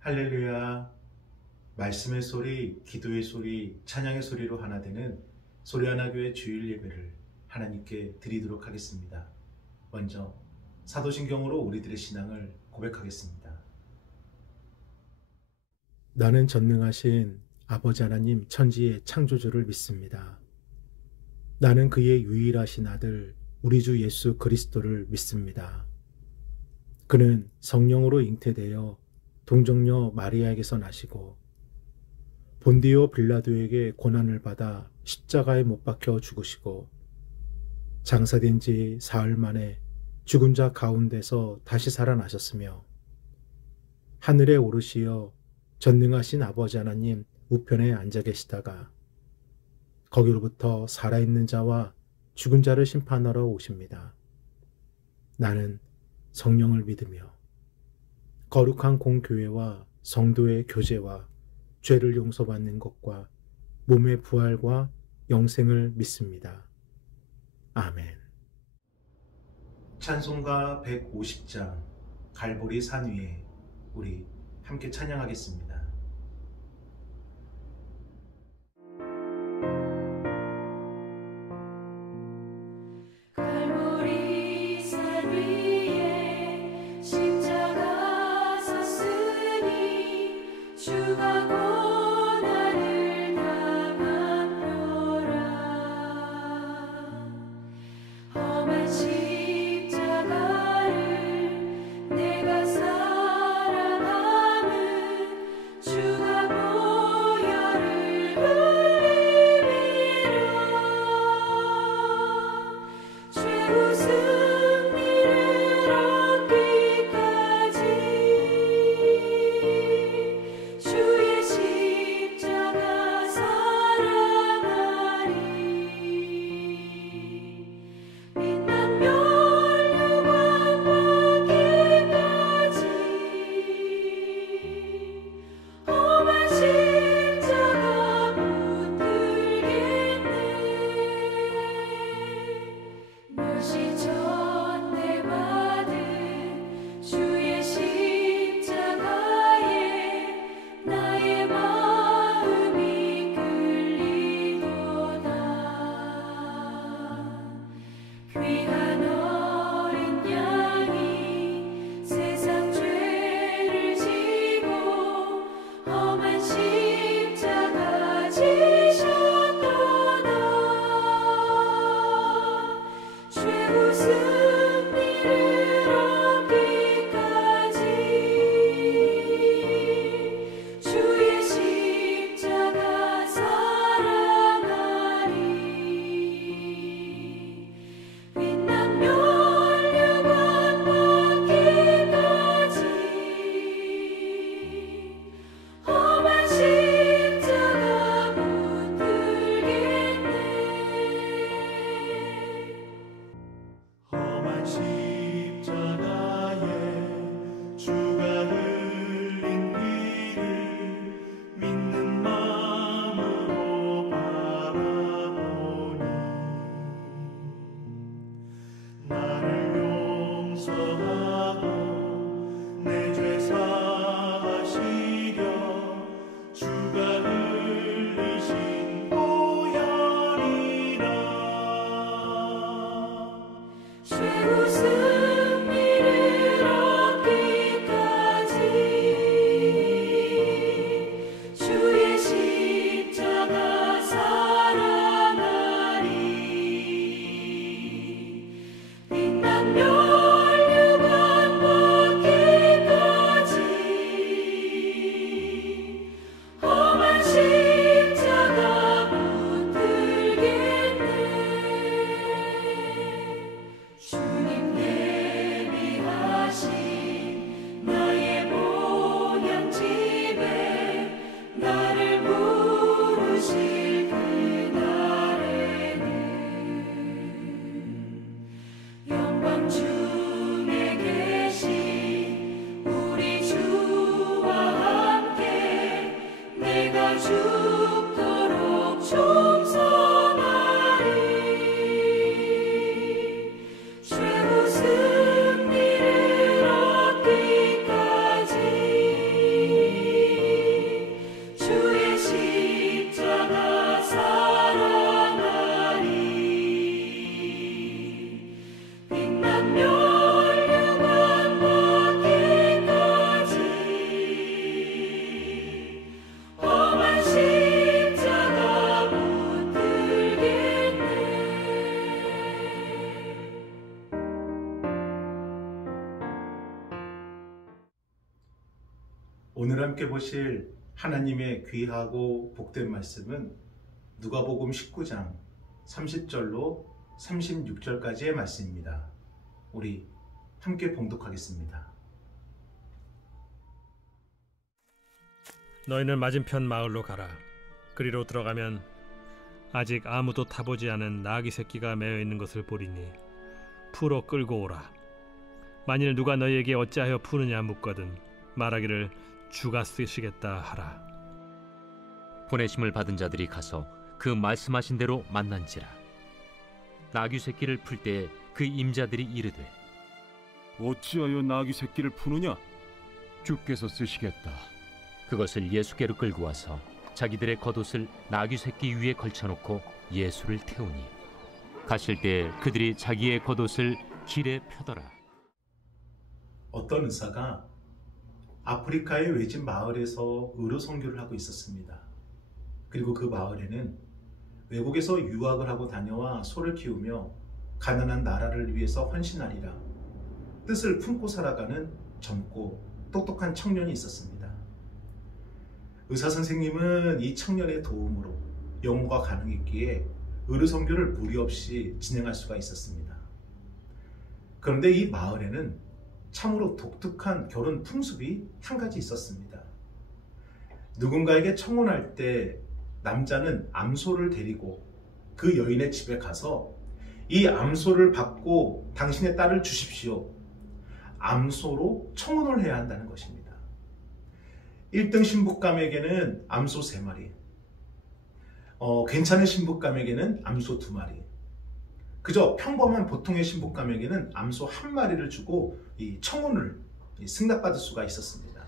할렐루야. 말씀의 소리, 기도의 소리, 찬양의 소리로 하나 되는 소리하나교회 주일 예배를 하나님께 드리도록 하겠습니다. 먼저 사도신경으로 우리들의 신앙을 고백하겠습니다. 나는 전능하신 아버지 하나님 천지의 창조주를 믿습니다. 나는 그의 유일하신 아들 우리 주 예수 그리스도를 믿습니다. 그는 성령으로 잉태되어 동정녀 마리아에게서 나시고 본디오 빌라도에게 고난을 받아 십자가에 못 박혀 죽으시고 장사된 지 사흘 만에 죽은 자 가운데서 다시 살아나셨으며 하늘에 오르시어 전능하신 아버지 하나님 우편에 앉아 계시다가 거기로부터 살아있는 자와 죽은 자를 심판하러 오십니다. 나는 성령을 믿으며 거룩한 공교회와 성도의 교제와 죄를 용서받는 것과 몸의 부활과 영생을 믿습니다. 아멘. 찬송가 150장 갈보리 산 위에 우리 함께 찬양하겠습니다. 주님께 오늘 함께 보실 하나님의 귀하고 복된 말씀은 누가복음 19장 30절로 36절까지의 말씀입니다. 우리 함께 봉독하겠습니다. 너희는 맞은편 마을로 가라. 그리로 들어가면 아직 아무도 타보지 않은 나귀 새끼가 매어 있는 것을 보리니 풀어 끌고 오라. 만일 누가 너희에게 어찌하여 푸느냐 묻거든 말하기를 주가 쓰시겠다 하라. 보내심을 받은 자들이 가서 그 말씀하신 대로 만난지라. 나귀 새끼를 풀 때에 그 임자들이 이르되 어찌하여 나귀 새끼를 푸느냐? 주께서 쓰시겠다. 그것을 예수께로 끌고 와서 자기들의 겉옷을 나귀 새끼 위에 걸쳐놓고 예수를 태우니 가실 때에 그들이 자기의 겉옷을 길에 펴더라. 어떤 의사가 아프리카의 외진 마을에서 의료 선교를 하고 있었습니다. 그리고 그 마을에는 외국에서 유학을 하고 다녀와 소를 키우며 가난한 나라를 위해서 헌신하리라 뜻을 품고 살아가는 젊고 똑똑한 청년이 있었습니다. 의사 선생님은 이 청년의 도움으로 영혼과 가능했기에 의료 선교를 무리 없이 진행할 수가 있었습니다. 그런데 이 마을에는 참으로 독특한 결혼 풍습이 한 가지 있었습니다. 누군가에게 청혼할 때 남자는 암소를 데리고 그 여인의 집에 가서 이 암소를 받고 당신의 딸을 주십시오. 암소로 청혼을 해야 한다는 것입니다. 1등 신부감에게는 암소 3마리, 괜찮은 신부감에게는 암소 2마리, 그저 평범한 보통의 신부감에게는 암소 1마리를 주고 이 청혼을 승낙받을 수가 있었습니다.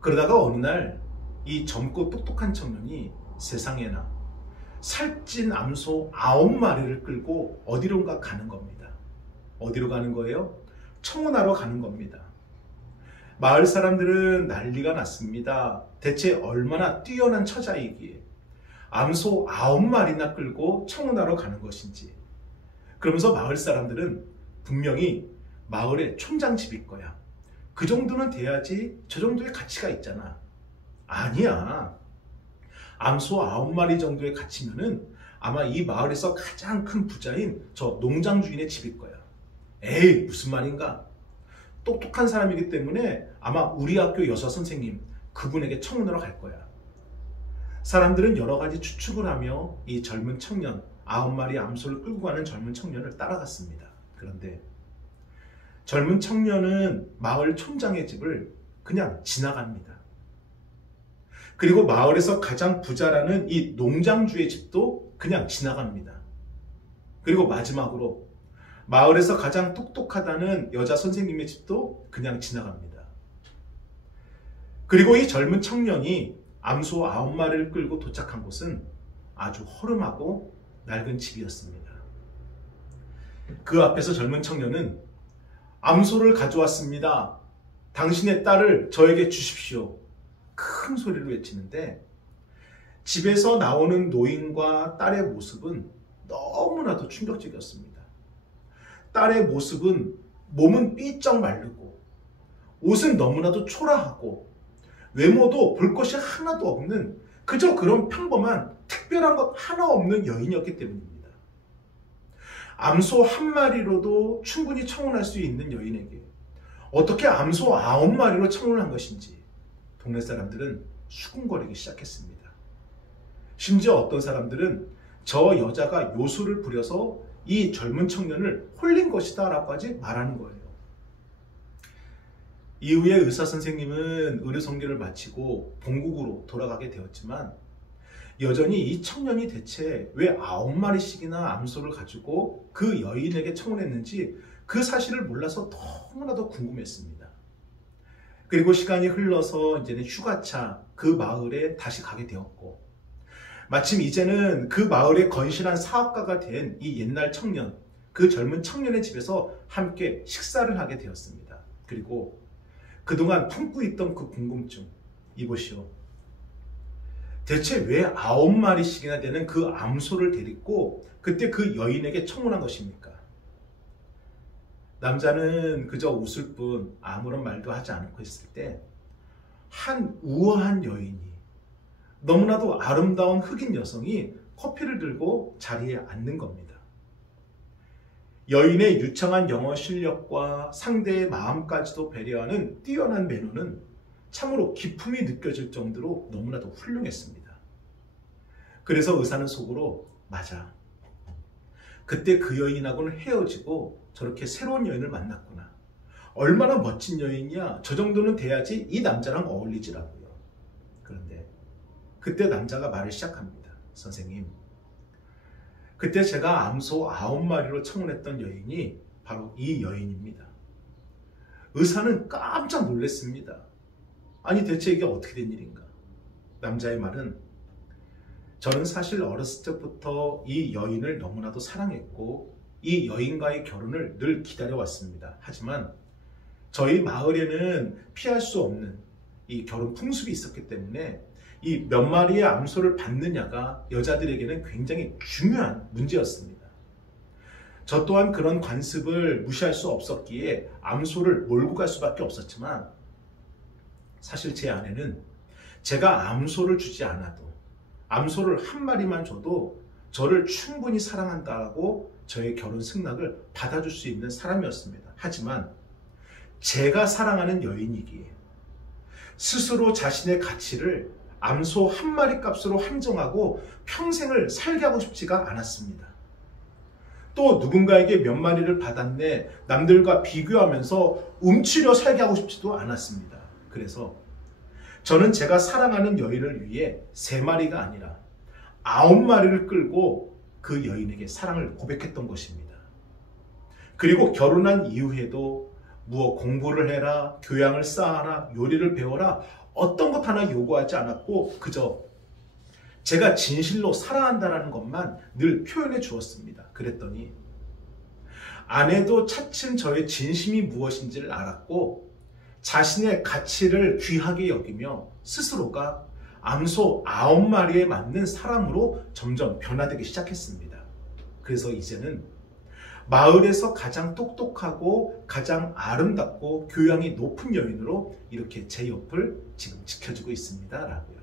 그러다가 어느 날 이 젊고 똑똑한 청년이 세상에나 살찐 암소 9마리를 끌고 어디론가 가는 겁니다. 어디로 가는 거예요? 청혼하러 가는 겁니다. 마을 사람들은 난리가 났습니다. 대체 얼마나 뛰어난 처자이기에 암소 9마리나 끌고 청혼하러 가는 것인지. 그러면서 마을 사람들은 분명히 마을에 촌장 집일 거야. 그 정도는 돼야지 저 정도의 가치가 있잖아. 아니야. 암소 9마리 정도의 가치면은 아마 이 마을에서 가장 큰 부자인 저 농장 주인의 집일 거야. 에이, 무슨 말인가? 똑똑한 사람이기 때문에 아마 우리 학교 여사 선생님 그분에게 청혼하러 갈 거야. 사람들은 여러 가지 추측을 하며 이 젊은 청년 9마리 암소를 끌고 가는 젊은 청년을 따라갔습니다. 그런데 젊은 청년은 마을 촌장의 집을 그냥 지나갑니다. 그리고 마을에서 가장 부자라는 이 농장주의 집도 그냥 지나갑니다. 그리고 마지막으로 마을에서 가장 똑똑하다는 여자 선생님의 집도 그냥 지나갑니다. 그리고 이 젊은 청년이 암소 9마리를 끌고 도착한 곳은 아주 허름하고 낡은 집이었습니다. 그 앞에서 젊은 청년은 암소를 가져왔습니다. 당신의 딸을 저에게 주십시오. 큰 소리로 외치는데 집에서 나오는 노인과 딸의 모습은 너무나도 충격적이었습니다. 딸의 모습은 몸은 삐쩍 마르고 옷은 너무나도 초라하고 외모도 볼 것이 하나도 없는 그저 그런 평범한 특별한 것 하나 없는 여인이었기 때문입니다. 암소 1마리로도 충분히 청혼할 수 있는 여인에게 어떻게 암소 9마리로 청혼을 한 것인지 동네 사람들은 수군거리기 시작했습니다. 심지어 어떤 사람들은 저 여자가 요술을 부려서 이 젊은 청년을 홀린 것이다 라고까지 말하는 거예요. 이후에 의사 선생님은 의료 선교를 마치고 본국으로 돌아가게 되었지만 여전히 이 청년이 대체 왜 9마리씩이나 암소를 가지고 그 여인에게 청혼했는지 그 사실을 몰라서 너무나도 궁금했습니다. 그리고 시간이 흘러서 이제는 휴가차 그 마을에 다시 가게 되었고 마침 이제는 그 마을의 건실한 사업가가 된 이 옛날 청년, 그 젊은 청년의 집에서 함께 식사를 하게 되었습니다. 그리고 그동안 품고 있던 그 궁금증, 이보시오. 대체 왜 9마리씩이나 되는 그 암소를 데리고 그때 그 여인에게 청혼한 것입니까? 남자는 그저 웃을 뿐 아무런 말도 하지 않고 있을 때 한 우아한 여인이, 너무나도 아름다운 흑인 여성이 커피를 들고 자리에 앉는 겁니다. 여인의 유창한 영어 실력과 상대의 마음까지도 배려하는 뛰어난 매너는 참으로 기품이 느껴질 정도로 너무나도 훌륭했습니다. 그래서 의사는 속으로, 맞아, 그때 그 여인하고는 헤어지고 저렇게 새로운 여인을 만났구나. 얼마나 멋진 여인이야. 저 정도는 돼야지 이 남자랑 어울리지라고요. 그런데 그때 남자가 말을 시작합니다. 선생님, 그때 제가 암소 9마리로 청혼했던 여인이 바로 이 여인입니다. 의사는 깜짝 놀랐습니다. 아니, 대체 이게 어떻게 된 일인가? 남자의 말은, 저는 사실 어렸을 때부터 이 여인을 너무나도 사랑했고 이 여인과의 결혼을 늘 기다려왔습니다. 하지만 저희 마을에는 피할 수 없는 이 결혼 풍습이 있었기 때문에 이 몇 마리의 암소를 받느냐가 여자들에게는 굉장히 중요한 문제였습니다. 저 또한 그런 관습을 무시할 수 없었기에 암소를 몰고 갈 수밖에 없었지만, 사실 제 아내는 제가 암소를 주지 않아도, 암소를 한 마리만 줘도 저를 충분히 사랑한다고 저의 결혼 승낙을 받아줄 수 있는 사람이었습니다. 하지만 제가 사랑하는 여인이기에 스스로 자신의 가치를 암소 한 마리 값으로 한정하고 평생을 살게 하고 싶지가 않았습니다. 또 누군가에게 몇 마리를 받았네, 남들과 비교하면서 움츠려 살게 하고 싶지도 않았습니다. 그래서 저는 제가 사랑하는 여인을 위해 3마리가 아니라 9마리를 끌고 그 여인에게 사랑을 고백했던 것입니다. 그리고 결혼한 이후에도 무엇 공부를 해라, 교양을 쌓아라, 요리를 배워라, 어떤 것 하나 요구하지 않았고 그저 제가 진실로 사랑한다는 것만 늘 표현해 주었습니다. 그랬더니 아내도 차츰 저의 진심이 무엇인지를 알았고 자신의 가치를 귀하게 여기며 스스로가 암소 9마리에 맞는 사람으로 점점 변화되기 시작했습니다. 그래서 이제는 마을에서 가장 똑똑하고 가장 아름답고 교양이 높은 여인으로 이렇게 제 옆을 지금 지켜주고 있습니다. 라고요.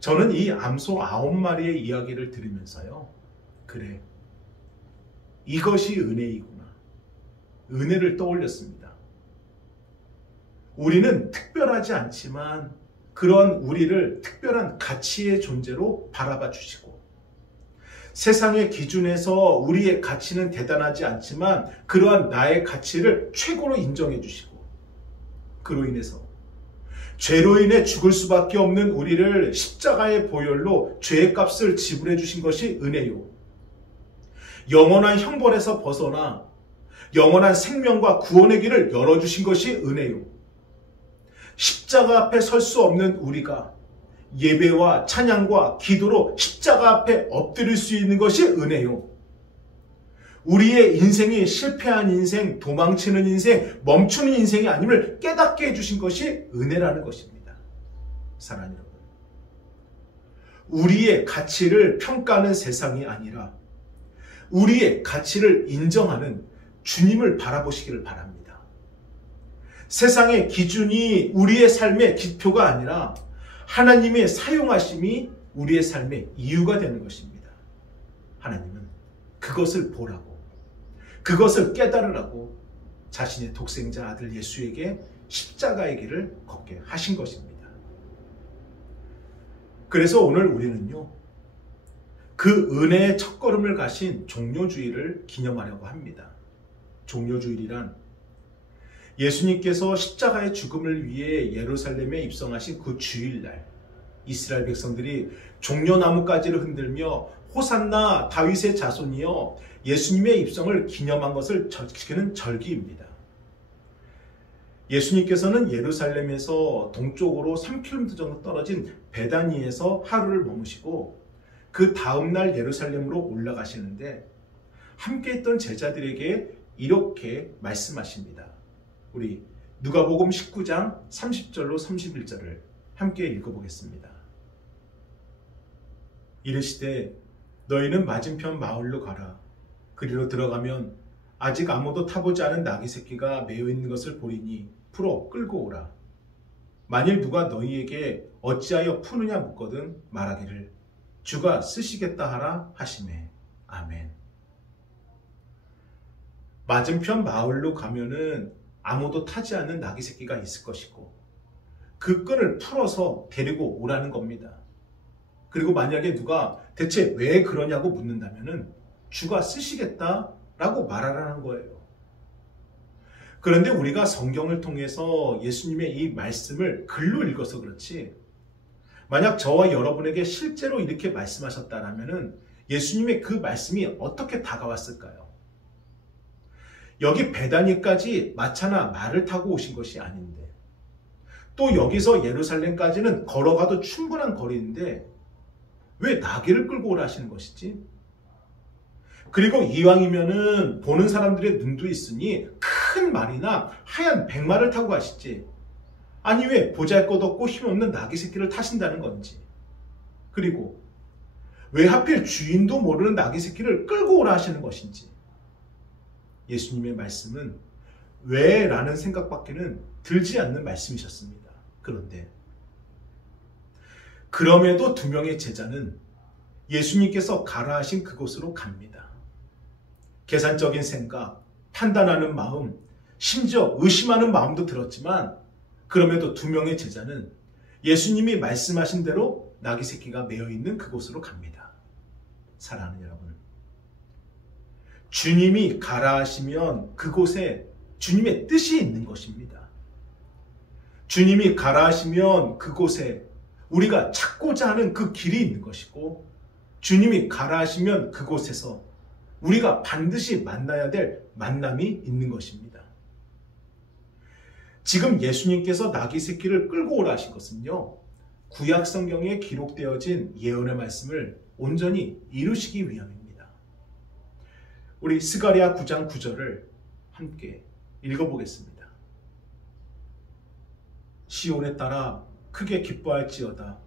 저는 이 암소 9마리의 이야기를 들으면서요, 그래, 이것이 은혜이구나, 은혜를 떠올렸습니다. 우리는 특별하지 않지만 그런 우리를 특별한 가치의 존재로 바라봐 주시고, 세상의 기준에서 우리의 가치는 대단하지 않지만 그러한 나의 가치를 최고로 인정해 주시고, 그로 인해서 죄로 인해 죽을 수밖에 없는 우리를 십자가의 보혈로 죄의 값을 지불해 주신 것이 은혜요, 영원한 형벌에서 벗어나 영원한 생명과 구원의 길을 열어주신 것이 은혜요, 십자가 앞에 설 수 없는 우리가 예배와 찬양과 기도로 십자가 앞에 엎드릴 수 있는 것이 은혜요, 우리의 인생이 실패한 인생, 도망치는 인생, 멈추는 인생이 아님을 깨닫게 해주신 것이 은혜라는 것입니다. 사랑하는 여러분, 우리의 가치를 평가하는 세상이 아니라 우리의 가치를 인정하는 주님을 바라보시기를 바랍니다. 세상의 기준이 우리의 삶의 기표가 아니라 하나님의 사용하심이 우리의 삶의 이유가 되는 것입니다. 하나님은 그것을 보라고, 그것을 깨달으라고 자신의 독생자 아들 예수에게 십자가의 길을 걷게 하신 것입니다. 그래서 오늘 우리는요, 그 은혜의 첫걸음을 가신 종료주일을 기념하려고 합니다. 종료주일이란 예수님께서 십자가의 죽음을 위해 예루살렘에 입성하신 그 주일날, 이스라엘 백성들이 종려나무가지를 흔들며 호산나 다윗의 자손이여 예수님의 입성을 기념한 것을 지키는 절기입니다. 예수님께서는 예루살렘에서 동쪽으로 3km 정도 떨어진 베다니에서 하루를 머무시고 그 다음날 예루살렘으로 올라가시는데 함께 있던 제자들에게 이렇게 말씀하십니다. 우리 누가복음 19장 30절로 31절을 함께 읽어보겠습니다. 이르시되 너희는 맞은편 마을로 가라. 그리로 들어가면 아직 아무도 타보지 않은 나귀 새끼가 매어 있는 것을 보리니 풀어 끌고 오라. 만일 누가 너희에게 어찌하여 푸느냐 묻거든 말하기를 주가 쓰시겠다 하라 하시매. 아멘. 맞은편 마을로 가면은 아무도 타지 않는 나귀 새끼가 있을 것이고 그 끈을 풀어서 데리고 오라는 겁니다. 그리고 만약에 누가 대체 왜 그러냐고 묻는다면은 주가 쓰시겠다라고 말하라는 거예요. 그런데 우리가 성경을 통해서 예수님의 이 말씀을 글로 읽어서 그렇지, 만약 저와 여러분에게 실제로 이렇게 말씀하셨다라면은 예수님의 그 말씀이 어떻게 다가왔을까요? 여기 베다니까지 마차나 말을 타고 오신 것이 아닌데, 또 여기서 예루살렘까지는 걸어가도 충분한 거리인데 왜 나귀를 끌고 오라 하시는 것이지? 그리고 이왕이면은 보는 사람들의 눈도 있으니 큰 말이나 하얀 백마를 타고 가시지, 아니 왜 보잘것없고 힘없는 나귀 새끼를 타신다는 건지, 그리고 왜 하필 주인도 모르는 나귀 새끼를 끌고 오라 하시는 것인지, 예수님의 말씀은 왜? 라는 생각밖에는 들지 않는 말씀이셨습니다. 그럼에도 두 명의 제자는 예수님께서 가라 하신 그곳으로 갑니다. 계산적인 생각, 판단하는 마음, 심지어 의심하는 마음도 들었지만 그럼에도 두 명의 제자는 예수님이 말씀하신 대로 나귀 새끼가 매어 있는 그곳으로 갑니다. 사랑하는 여러분, 주님이 가라 하시면 그곳에 주님의 뜻이 있는 것입니다. 주님이 가라 하시면 그곳에 우리가 찾고자 하는 그 길이 있는 것이고, 주님이 가라 하시면 그곳에서 우리가 반드시 만나야 될 만남이 있는 것입니다. 지금 예수님께서 나귀 새끼를 끌고 오라 하신 것은요, 구약 성경에 기록되어진 예언의 말씀을 온전히 이루시기 위함입니다. 우리 스가랴 9장 9절을 함께 읽어보겠습니다. 시온에 따라 크게 기뻐할지어다.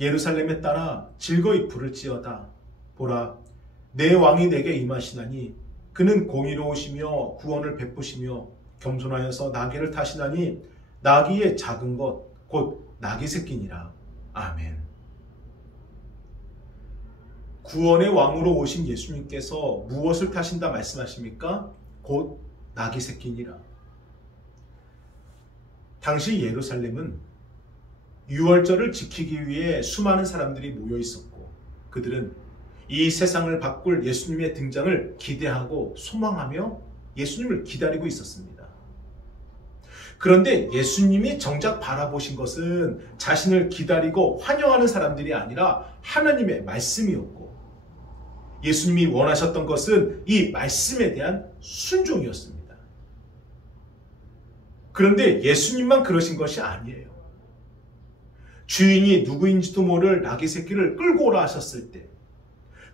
예루살렘에 따라 즐거이 부를지어다. 보라, 내 왕이 내게 임하시나니 그는 공의로우시며 구원을 베푸시며 겸손하여서 나귀를 타시나니 나귀의 작은 것 곧 나귀 새끼니라. 아멘. 구원의 왕으로 오신 예수님께서 무엇을 타신다 말씀하십니까? 곧 나귀 새끼니라. 당시 예루살렘은 유월절을 지키기 위해 수많은 사람들이 모여 있었고, 그들은 이 세상을 바꿀 예수님의 등장을 기대하고 소망하며 예수님을 기다리고 있었습니다. 그런데 예수님이 정작 바라보신 것은 자신을 기다리고 환영하는 사람들이 아니라 하나님의 말씀이었고, 예수님이 원하셨던 것은 이 말씀에 대한 순종이었습니다. 그런데 예수님만 그러신 것이 아니에요. 주인이 누구인지도 모를 나귀 새끼를 끌고 오라 하셨을 때,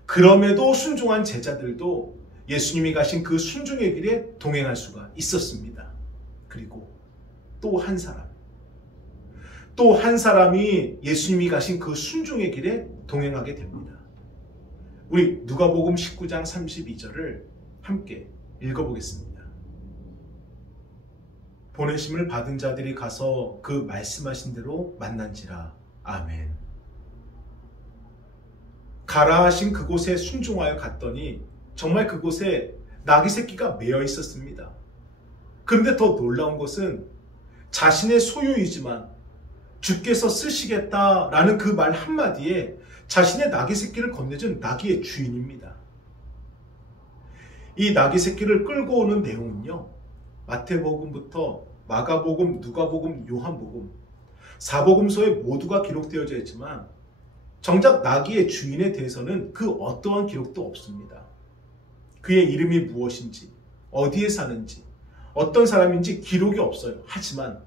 그럼에도 순종한 제자들도 예수님이 가신 그 순종의 길에 동행할 수가 있었습니다. 그리고 또 한 사람이 예수님이 가신 그 순종의 길에 동행하게 됩니다. 우리 누가복음 19장 32절을 함께 읽어보겠습니다. 보내심을 받은 자들이 가서 그 말씀하신 대로 만난지라. 아멘. 가라 하신 그곳에 순종하여 갔더니 정말 그곳에 나귀 새끼가 매여 있었습니다. 그런데 더 놀라운 것은 자신의 소유이지만 주께서 쓰시겠다라는 그 말 한마디에 자신의 나귀 새끼를 건네준 나귀의 주인입니다. 이 나귀 새끼를 끌고 오는 내용은요, 마태복음부터 마가복음, 누가복음, 요한복음, 사복음서에 모두가 기록되어져 있지만 정작 나귀의 주인에 대해서는 그 어떠한 기록도 없습니다. 그의 이름이 무엇인지, 어디에 사는지, 어떤 사람인지 기록이 없어요. 하지만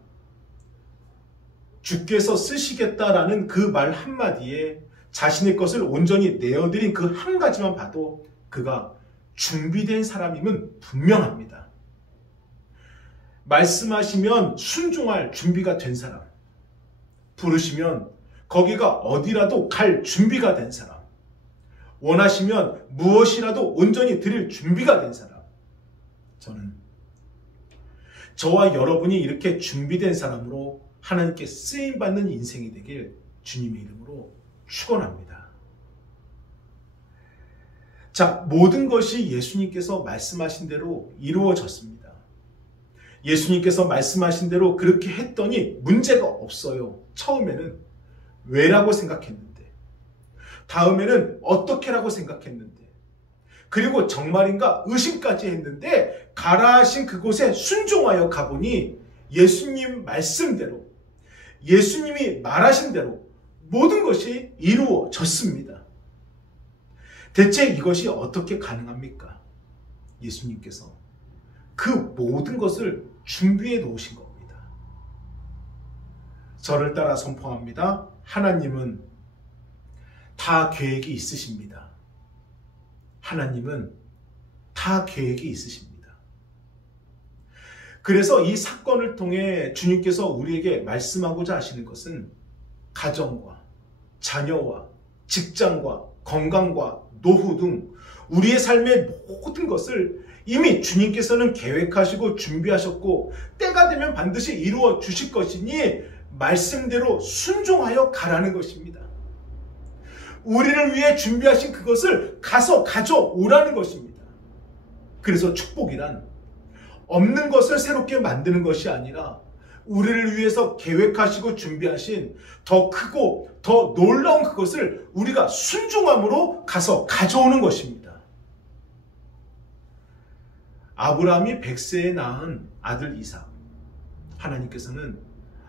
주께서 쓰시겠다라는 그 말 한마디에 자신의 것을 온전히 내어드린 그 한 가지만 봐도 그가 준비된 사람임은 분명합니다. 말씀하시면 순종할 준비가 된 사람, 부르시면 거기가 어디라도 갈 준비가 된 사람, 원하시면 무엇이라도 온전히 드릴 준비가 된 사람, 저는 저와 여러분이 이렇게 준비된 사람으로 하나님께 쓰임받는 인생이 되길 주님의 이름으로 축원합니다. 자, 모든 것이 예수님께서 말씀하신 대로 이루어졌습니다. 예수님께서 말씀하신 대로 그렇게 했더니 문제가 없어요. 처음에는 왜라고 생각했는데, 다음에는 어떻게라고 생각했는데, 그리고 정말인가 의심까지 했는데 가라 하신 그곳에 순종하여 가보니 예수님 말씀대로, 예수님이 말하신 대로 모든 것이 이루어졌습니다. 대체 이것이 어떻게 가능합니까? 예수님께서 그 모든 것을 준비해 놓으신 겁니다. 저를 따라 선포합니다. 하나님은 다 계획이 있으십니다. 하나님은 다 계획이 있으십니다. 그래서 이 사건을 통해 주님께서 우리에게 말씀하고자 하시는 것은 가정과 자녀와 직장과 건강과 노후 등 우리의 삶의 모든 것을 이미 주님께서는 계획하시고 준비하셨고 때가 되면 반드시 이루어 주실 것이니 말씀대로 순종하여 가라는 것입니다. 우리를 위해 준비하신 그것을 가서 가져오라는 것입니다. 그래서 축복이란 없는 것을 새롭게 만드는 것이 아니라 우리를 위해서 계획하시고 준비하신 더 크고 더 놀라운 그것을 우리가 순종함으로 가서 가져오는 것입니다. 아브라함이 100세에 낳은 아들 이삭, 하나님께서는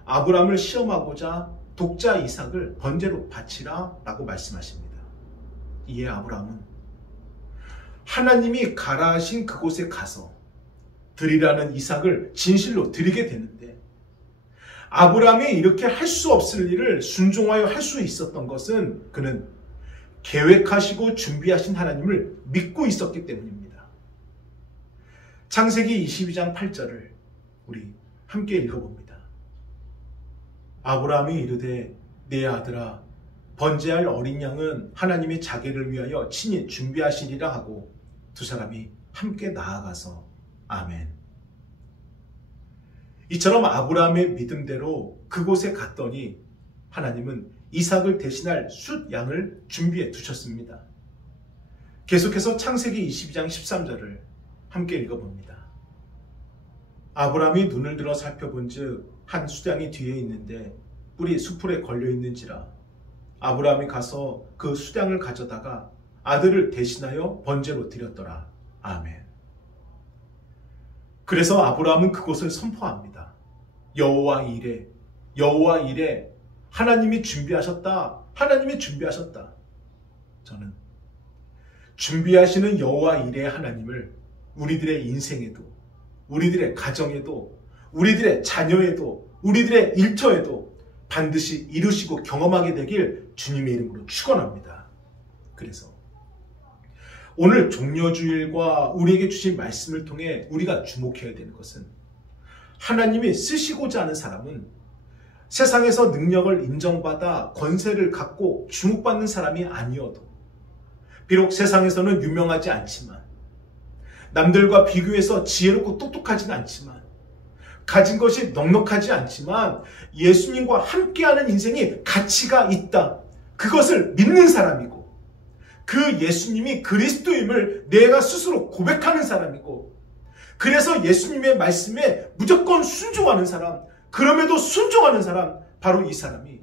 아브라함을 시험하고자 독자 이삭을 번제로 바치라 라고 말씀하십니다. 이에 아브라함은 하나님이 가라 하신 그곳에 가서 드리라는 이삭을 진실로 드리게 되는데, 아브라함이 이렇게 할 수 없을 일을 순종하여 할 수 있었던 것은 그는 계획하시고 준비하신 하나님을 믿고 있었기 때문입니다. 창세기 22장 8절을 우리 함께 읽어봅니다. 아브라함이 이르되 내 아들아 번제할 어린 양은 하나님이 자기를 위하여 친히 준비하시리라 하고 두 사람이 함께 나아가서 아멘. 이처럼 아브라함의 믿음대로 그곳에 갔더니 하나님은 이삭을 대신할 숫 양을 준비해 두셨습니다. 계속해서 창세기 22장 13절을 함께 읽어봅니다. 아브라함이 눈을 들어 살펴본즉 한 수양이 뒤에 있는데 뿔이 수풀에 걸려 있는지라 아브라함이 가서 그 수양을 가져다가 아들을 대신하여 번제로 드렸더라. 아멘. 그래서 아브라함은 그곳을 선포합니다. 여호와 이레, 여호와 이레, 하나님이 준비하셨다. 하나님이 준비하셨다. 저는 준비하시는 여호와 이레의 하나님을 우리들의 인생에도, 우리들의 가정에도, 우리들의 자녀에도, 우리들의 일터에도 반드시 이루시고 경험하게 되길 주님의 이름으로 축원합니다. 그래서 오늘 종려주일과 우리에게 주신 말씀을 통해 우리가 주목해야 되는 것은, 하나님이 쓰시고자 하는 사람은 세상에서 능력을 인정받아 권세를 갖고 주목받는 사람이 아니어도, 비록 세상에서는 유명하지 않지만, 남들과 비교해서 지혜롭고 똑똑하진 않지만, 가진 것이 넉넉하지 않지만 예수님과 함께하는 인생이 가치가 있다. 그것을 믿는 사람이고, 그 예수님이 그리스도임을 내가 스스로 고백하는 사람이고, 그래서 예수님의 말씀에 무조건 순종하는 사람, 그럼에도 순종하는 사람, 바로 이 사람이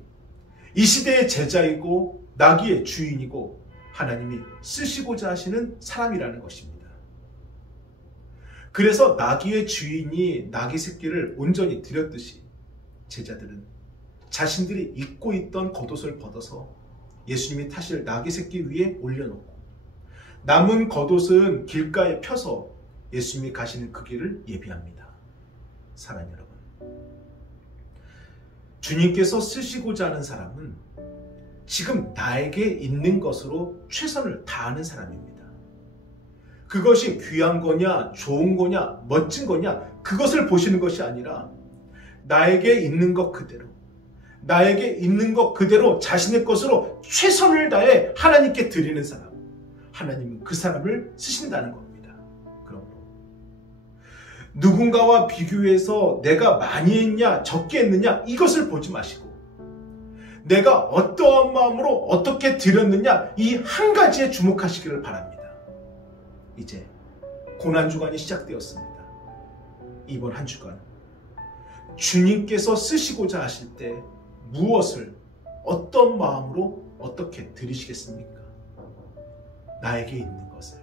이 시대의 제자이고 나귀의 주인이고 하나님이 쓰시고자 하시는 사람이라는 것입니다. 그래서 나귀의 주인이 나귀 새끼를 온전히 드렸듯이 제자들은 자신들이 입고 있던 겉옷을 벗어서 예수님이 타실 나귀 새끼 위에 올려놓고 남은 겉옷은 길가에 펴서 예수님이 가시는 그 길을 예비합니다. 사랑하는 여러분, 주님께서 쓰시고자 하는 사람은 지금 나에게 있는 것으로 최선을 다하는 사람입니다. 그것이 귀한 거냐, 좋은 거냐, 멋진 거냐, 그것을 보시는 것이 아니라 나에게 있는 것 그대로, 나에게 있는 것 그대로 자신의 것으로 최선을 다해 하나님께 드리는 사람, 하나님은 그 사람을 쓰신다는 겁니다. 그러므로 누군가와 비교해서 내가 많이 했냐 적게 했느냐 이것을 보지 마시고 내가 어떠한 마음으로 어떻게 드렸느냐 이 한 가지에 주목하시기를 바랍니다. 이제 고난주간이 시작되었습니다. 이번 한 주간 주님께서 쓰시고자 하실 때 무엇을 어떤 마음으로 어떻게 드리시겠습니까? 나에게 있는 것을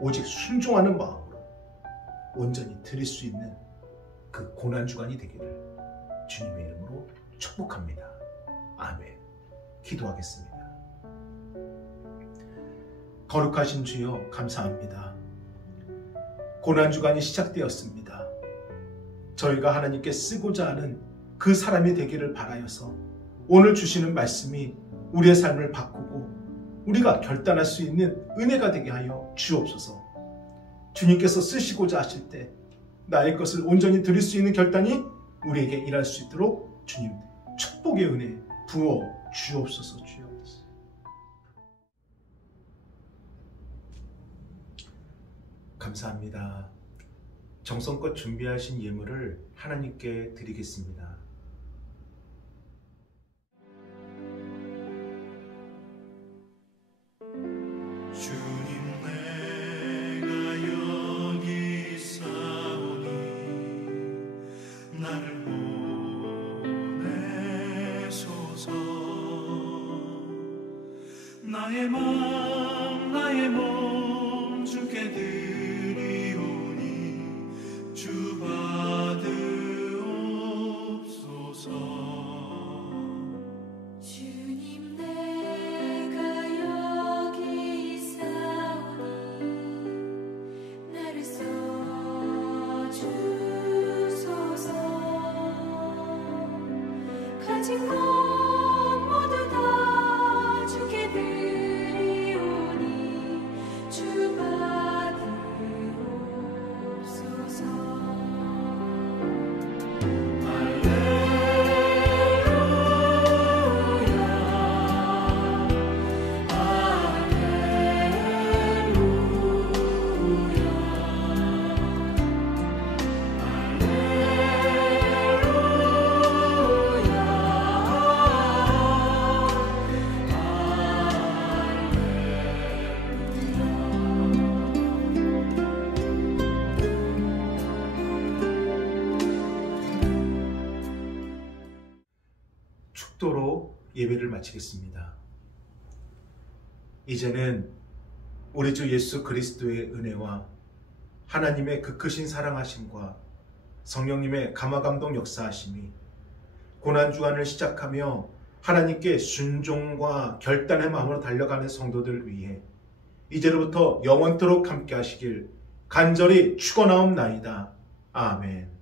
오직 순종하는 마음으로 온전히 드릴 수 있는 그 고난주간이 되기를 주님의 이름으로 축복합니다. 아멘. 기도하겠습니다. 거룩하신 주여 감사합니다. 고난주간이 시작되었습니다. 저희가 하나님께 쓰고자 하는 그 사람이 되기를 바라여서 오늘 주시는 말씀이 우리의 삶을 바꾸고 우리가 결단할 수 있는 은혜가 되게 하여 주옵소서. 주님께서 쓰시고자 하실 때 나의 것을 온전히 드릴 수 있는 결단이 우리에게 일할 수 있도록 주님 축복의 은혜 부어 주옵소서. 주여. 감사합니다. 정성껏 준비하신 예물을 하나님께 드리겠습니다. 주님 내가 여기 있사오니 나를 보내소서. 나의 마음 나의 몸 주께 드리오니 주 받으옵소서. 주님 내가 여기 있사오니 나를 써주소서. 가진 것 모두 다 주께 드리오니 주 받으옵소서. 축도로 예배를 마치겠습니다. 이제는 우리 주 예수 그리스도의 은혜와 하나님의 그 크신 사랑하심과 성령님의 감화감동 역사하심이 고난주간을 시작하며 하나님께 순종과 결단의 마음으로 달려가는 성도들을 위해 이제로부터 영원토록 함께 하시길 간절히 축원하옵나이다. 아멘.